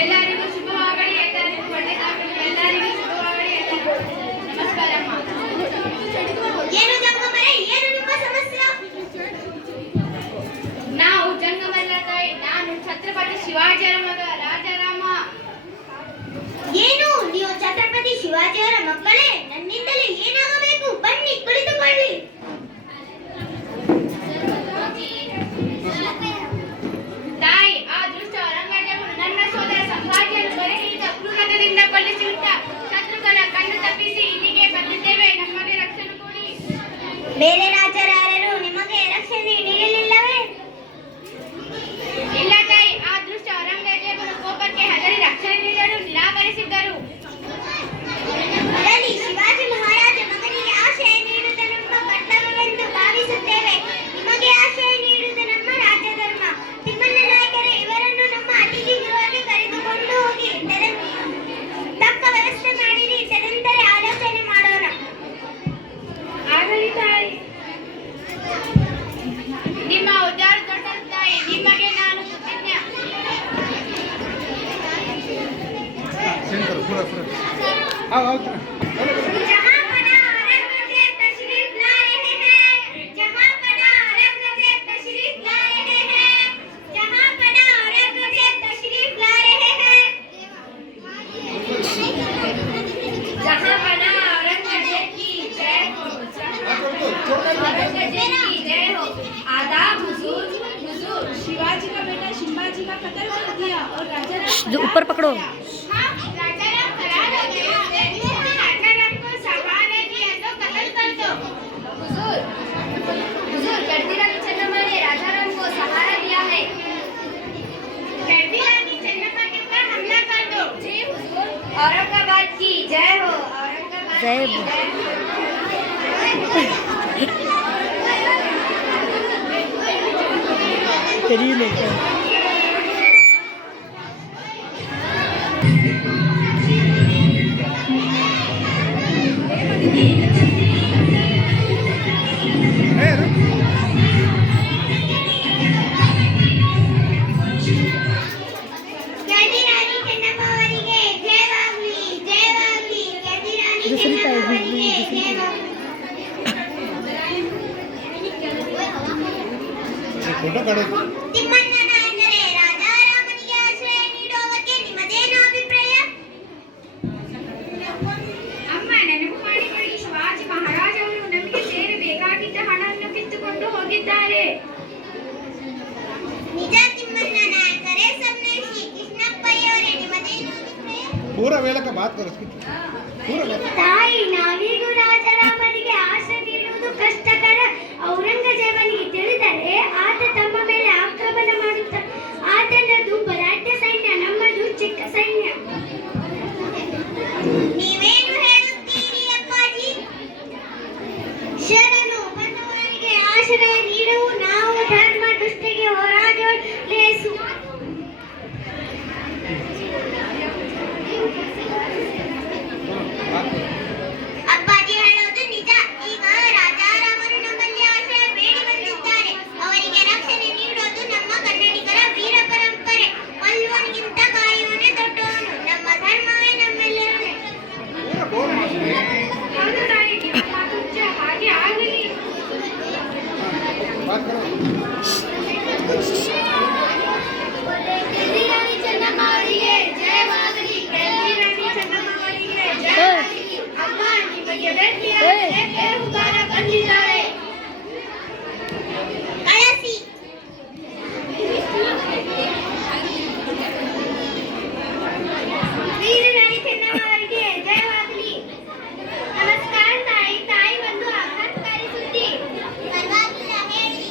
ಎಲ್ಲರಿಗೂ ಶುಭವಾಗಲಿ. ಎಲ್ಲರಿಗೂ ಒಳ್ಳೆಯದಾಗಲಿ. ಎಲ್ಲರಿಗೂ ಶುಭವಾಗಲಿ. ನಮಸ್ಕಾರಮ್ಮ. ಏನು ಜಂಗಮರೇ, ಏನು ನಿಮ್ಮ ಸಮಸ್ಯೆ? ನಾವು ಜಂಗಮಲ್ಲ ತಾಯಿ. ನಾನು ಛತ್ರಪತಿ ಶಿವಾಜಿಯವರ ಮಗ ರಾಜಾರಾಮ. ಏನು ನೀವು ಛತ್ರಪತಿ ಶಿವಾಜಿಯವರ ಮಕ್ಕಳೇ? ನನ್ನಿಂದಲೇ ಏನಾಗಬೇಕು? ಬನ್ನಿ ಕುಳಿತುಕೊಳ್ಳಿ. ತಾಯಿ, ಆ ದುಷ್ಟ ಔರಂಗಜೇಬನು ನನ್ನ ಸೋದರ ಸಂಭಾಜಿಯನ್ನು ಬರೆಹಿಡಿದ ಕ್ರೂರದಿಂದ ಕೊಲ್ಲಿಸಿಬಿಟ್ಟ. ಶತ್ರುಗಳ ಕಣ್ಣು ತಪ್ಪಿಸಿ ಇಲ್ಲಿಗೆ ಬಂದಿದ್ದೇವೆ. ನಮಗೆ ರಕ್ಷಣೆ ಕೊಡಿ. ಬೇರೆ ರಾಜರಾರರು ನಿಮಗೆ ರಕ್ಷಣೆ ನೀಡಲಿಲ್ಲವೇ? ಇಲ್ಲ ತಾಯಿ, ಆ ದುಷ್ಟ ಔರಂಗಜೇಬನು ಕೋಪಕ್ಕೆ ಹೆದರಿ ರಕ್ಷಣೆ ನೀಡಲು ನಿರಾಕರಿಸಿದ್ದರು. ಇರಲಿ, ಶಿವಾಜಿ ಮಹಾರಾಜ ಮಗನಿಗೆ ಆಶ್ರಯ ನೀಡುವುದು ನಮ್ಮ ಕರ್ತವ್ಯವೆಂದು ಭಾವಿಸುತ್ತೇವೆ. ನಿಮಗೆ ಆಶ್ರಯ ನೀಡುವುದು ನಮ್ಮ ರಾಜಧರ್ಮ. ತಿಮ್ಮಣ್ಣ ನಾಯಕರೇ, ಇವರನ್ನು ನಮ್ಮ ಅತಿಥಿ ಗೃಹಕ್ಕೆ ಕರೆದುಕೊಂಡು ಹೋಗಿ ತಕ್ಕ ವ್ಯವಸ್ಥೆ ಮಾಡಿರಿ. ತದನಂತರ ಆಲೋಚನೆ ಮಾಡೋಣ. ಆಗಲಿ ತಾಯಿ. ನಿಮ್ಮ ಉದಾರ ದೊಡ್ಡ ತಾಯಿ, ನಿಮಗೆ ನಾನು ಕೃತಜ್ಞ. शिवाजी का बेटा शिवाजी का कत्ल कर दिया और राजा जो ऊपर पकड़ो। राजाराम फरार हो गए। राजाराम को सवार किया तो कत्ल कर दो। हुजूर, गद्दी रानी चन्नम्मा ने राजाराम को सहारा दिया है। गद्दी रानी चन्नम्मा के ऊपर हमला कर दो। जी हुजूर। औरंगाबाद की जय हो। औरंगाबाद की जय हो। करिए लेकर दूसरी टाइप ತಿಮ್ಮಣ್ಣ ನಾಯಕರೇ, ರಾಜಾರಾಮನಿಗೆ ಆಶ್ರಯ ನೀಡುವ ಬಗ್ಗೆ ನಿಮ್ಮದೇನು ಅಭಿಪ್ರಾಯ? ಅಮ್ಮ, ನೆನಪು ಮಾಡಿಕೊಳ್ಳಿ. ಶಿವಾಜಿ ಮಹಾರಾಜರು ನಮಗೆ ಸೇರಬೇಕಾಗಿದ್ದ ಹಣವನ್ನು ಕಿತ್ತುಕೊಂಡು ಹೋಗಿದ್ದಾರೆ. ನಿಜ ತಿಮ್ಮಣ್ಣ ನಾಯಕರೇ. ಸನ್ಯಾಸಿ ಕೃಷ್ಣಪ್ಪಯ್ಯವರೇ, ನಿಮ್ಮದೇನು ಅಭಿಪ್ರಾಯ? पूरा वेला का बात करो पूरा ತಾಯಿ, ನಾವೀಗೂ ರಾಜಾರಾಮನಿಗೆ ಆಶ್ರಯ ನೀಡುವುದು ಕಷ್ಟಕರ. ಔರಂಗಜೇಬನಿಗೆ ತಿಳಿದರೆ ಆತ ತಮ್ಮ ಮೇಲೆ ಆಕ್ರಮಣ ಮಾಡುತ್ತಾನೆ. ಆತನದು ಬಲಾಢ್ಯ ಸೈನ್ಯ, ನಮ್ಮದು ಚಿಕ್ಕ ಸೈನ್ಯ. ನೀವೇನು ಹೇಳುತ್ತೀರಿ ಅಪ್ಪಾಜಿ? ಶರಣು ಬಂದವರಿಗೆ ಆಶ್ರಯ ನೀಡುವು ನಾವು ಧರ್ಮ ದೃಷ್ಟಿಗೆ ಹೋರಾಡಲು ಲೇಸು. ಅಪ್ಪಾಜಿ ಹೇಳೋದು ನಿಜ. ಈಗ ರಾಜಾರಾಮರು ನಮ್ಮಲ್ಲಿ ಆಶ್ರಯ ಬೇಡಿ ಬಂದಿದ್ದಾರೆ. ಅವರಿಗೆ ರಕ್ಷಣೆ ನೀಡೋದು ನಮ್ಮ ಕನ್ನಡಿಗರ ವೀರ ಪರಂಪರೆ. ಕೊಲ್ಲುವನಿಗಿಂತ ಕಾಯುವನೇ ದೊಡ್ಡವನು. ನಮ್ಮ ಧರ್ಮವೇ ನಮ್ಮೆಲ್ಲರೇ. ಹೌದು ತಾಯಿ, ನಿಮ್ಮ ಮಾತು ನಿಜ. ಹಾಗೆ ಆಗಲಿ. बात करो ಗದ್ದಿ ರಾಣಿ ಚೆನ್ನಮ್ಮ ಅವರಿಗೆ ಜಯವಾಗಲಿ. ಗದ್ದಿ ರಾಣಿ ಚೆನ್ನಮ್ಮ ಅವರಿಗೆ ಜಯವಾಗಲಿ. ಅಮ್ಮ, ನಿಮಗೆ ಗೆಳತಿಯರು ಬೇಹುಗಾರ ಬಂದಿದ್ದಾರೆ. ಕಳಿಸಿ. ವೀರ ರಾಣಿ ಚೆನ್ನಮ್ಮ ಅವರಿಗೆ ಜಯವಾಗಲಿ. ನಮಸ್ಕಾರ ತಾಯಿ. ತಾಯಿ ಒಂದು ಆಘಾತಕಾರಿ ಸುದ್ದಿ. ಪರವಾಗಿಲ್ಲ, ಹೇಳಿ.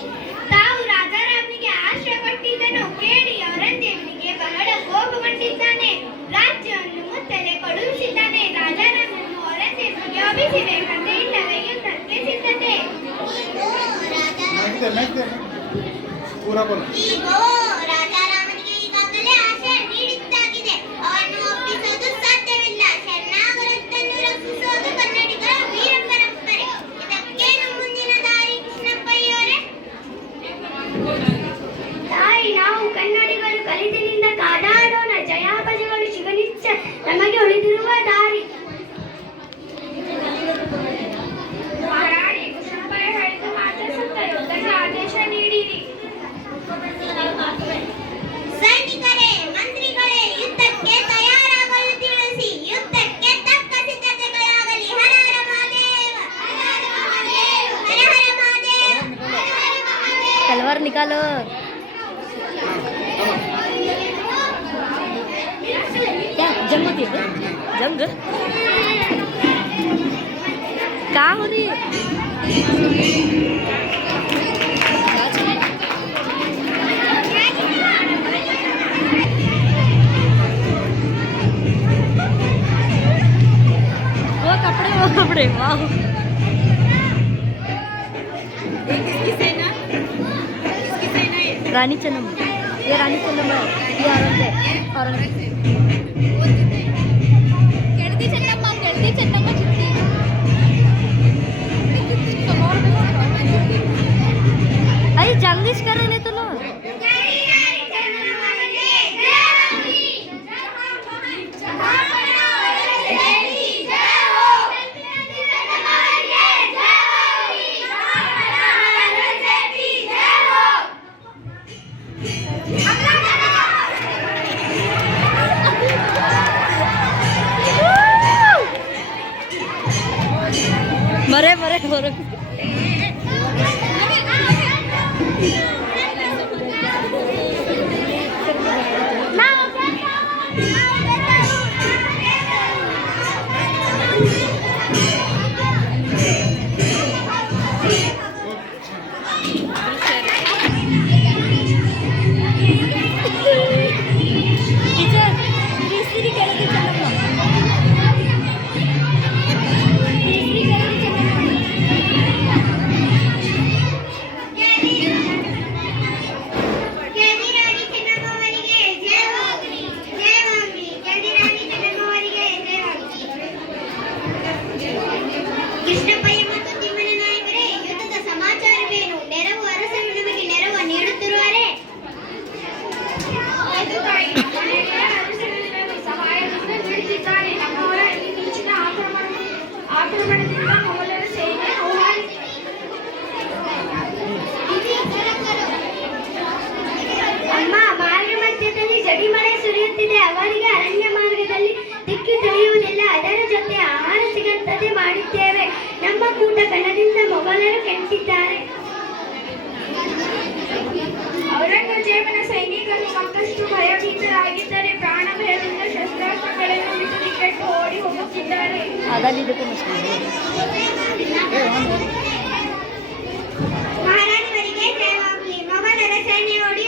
ತಾವು ರಾಜಾರಾಮನಿಗೆ ಆಶ್ರಯ ಕೊಟ್ಟಿದ್ದನ್ನು ಕೇಳಿ ಔರಂಗಜೇಬನಿಗೆ ಬಹಳ ಕೋಪಗೊಂಡಿದ್ದಾನೆ. ರಾಜ್ಯವನ್ನು ಮುತ್ತಲೆ ಕಳುಹಿಸಿದ್ದಾನೆ. ರಾಜಾರಾಮನನ್ನು ಔರಂಗಜೇಬನಿಗೆ ಒಪ್ಪಿಸಬೇಕಂತೆ, ಇಲ್ಲವೇ ಯುದ್ಧಕ್ಕೆ ಸಿದ್ಧತೆ. पूरा बोलो ಈಗ ರಾಜಾರಾಮನಿಗೆ ಈಗಾಗಲೇ ಆಶ್ರಯ ನೀಡಿದ್ದಾರೆ. जंग का हो रही है? वो कपड़े वाह। किसकी सेना? किसकी सेना है? रानी चन्नम, ये रानी चन्नम है, ये औरंगजेब। ಕೆಳದಿ ಚೆನ್ನಮ್ಮ ಚಿಟ್ಟಿ. अरे जंगिश कर रहे तो लो। मरे मरे मरे ಕೃಷ್ಣಪ್ಪಯ್ಯ ಮತ್ತು ತಿಮ್ಮನ ನಾಯಕರೇ, ಯುದ್ಧದ ಸಮಾಚಾರವೇನು? ನೆರವು ಅರಸರು ನಮಗೆ ನೆರವು ನೀಡುತ್ತಿರುವರೆ? ಸಹಾಯದಿಂದ ನೀಡುತ್ತಿದ್ದಾರೆ. ನಮ್ಮವರ ಇತ್ತೀಚಿನ ಆಕ್ರಮಣದಿಂದ ಮೊಘಲರ ಸೇನೆ ಅಮ್ಮ, ಮಾರ್ಗ ಮಧ್ಯದಲ್ಲಿ ಜಡಿಮಳೆ ಸುರಿಯುತ್ತಿದೆ. ಅವರಿಗೆ ಅರಣ್ಯ ಮಾರ್ಗದಲ್ಲಿ ದಿಕ್ಕಿ ತಿಳಿಯುವುದಿಲ್ಲ. ಅದರ ಜೊತೆ ಆಹಾರ ಸಿಗುತ್ತದೆ ಮಾಡಿದ್ದೇವೆ. ನಮ್ಮ ಕೂಟ ಕಣದಿಂದ ಮೊಘಲರು ಕೆಂಟಿದ್ದಾರೆ. ಔರಂಗಜೇಬನ ಸೈನಿಕರು ಮತ್ತಷ್ಟು ಭಯಭೀತರಾಗಿದ್ದರೆ ಪ್ರಾಣ ಭಯದಿಂದ ಶಸ್ತ್ರಾಸ್ತ್ರಗಳನ್ನು ಬಿಟ್ಟು ಕೆಟ್ಟು ಓಡಿ ಹೋಗುತ್ತಿದ್ದಾರೆ. ಮಹಾರಾಜರಿಗೆ ಜಯವಾಗಲಿ. ಮೊಘಲರ ಸೇನೆ ಓಡಿ